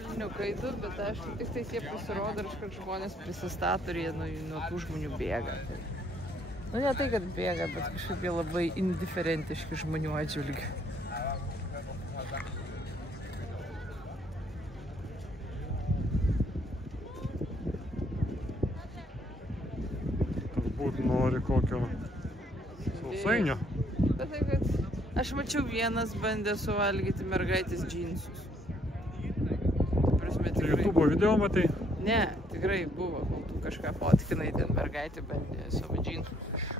velniukai du, bet aišku, tik tai jie pasirodo ir kad žmonės prisistato ir jie nuo tų žmonių bėga. Nu, ne tai, kad bėga, bet kažkaip jie labai indiferentiški žmonių atžvilgių. Turbūt nori kokio sausainio. Bet tai, kad aš mačiau vienas bandė suvalgyti mergaitės džinsus. Tai YouTube'o video matai? Ne, tikrai buvo, kol tu kažką fotkinai, ten mergaitė bandė savo džinsus iš